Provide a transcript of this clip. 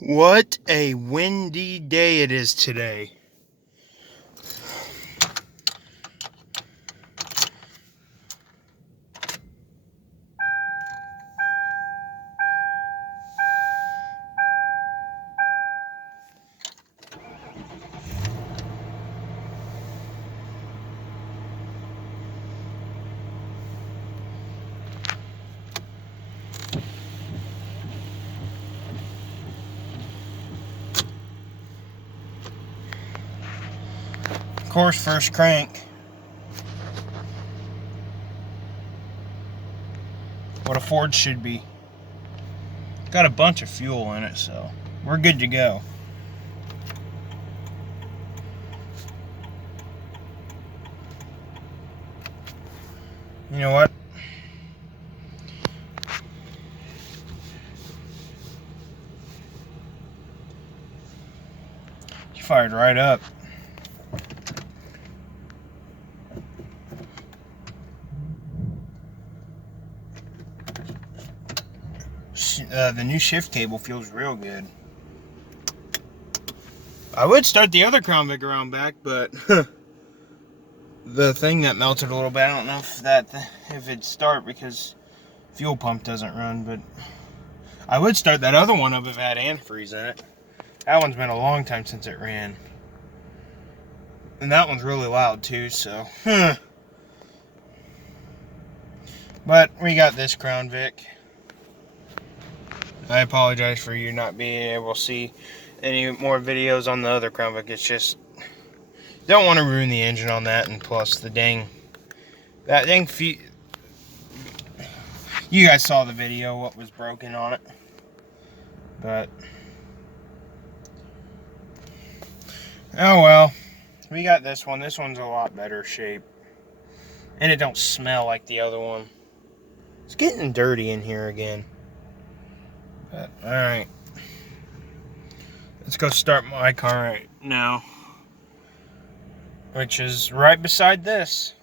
What a windy day it is today. Of course, first crank. What a Ford should be. Got a bunch of fuel in it, so we're good to go. You know what? He fired right up. The new shift cable feels real good. I would start the other Crown Vic around back, but the thing that melted a little bit. I don't know if it'd start because fuel pump doesn't run, but I would start that other one up if it had antifreeze in it. That one's been a long time since it ran. And that one's really loud too, so. But we got this Crown Vic. I apologize for you not being able to see any more videos on the other Crown Vic. It's just, don't want to ruin the engine on that, and plus that dang you guys saw the video, what was broken on it. But, oh well. We got this one. This one's a lot better shape. And it don't smell like the other one. It's getting dirty in here again. But, alright. Let's go start my car right now. Which is right beside this.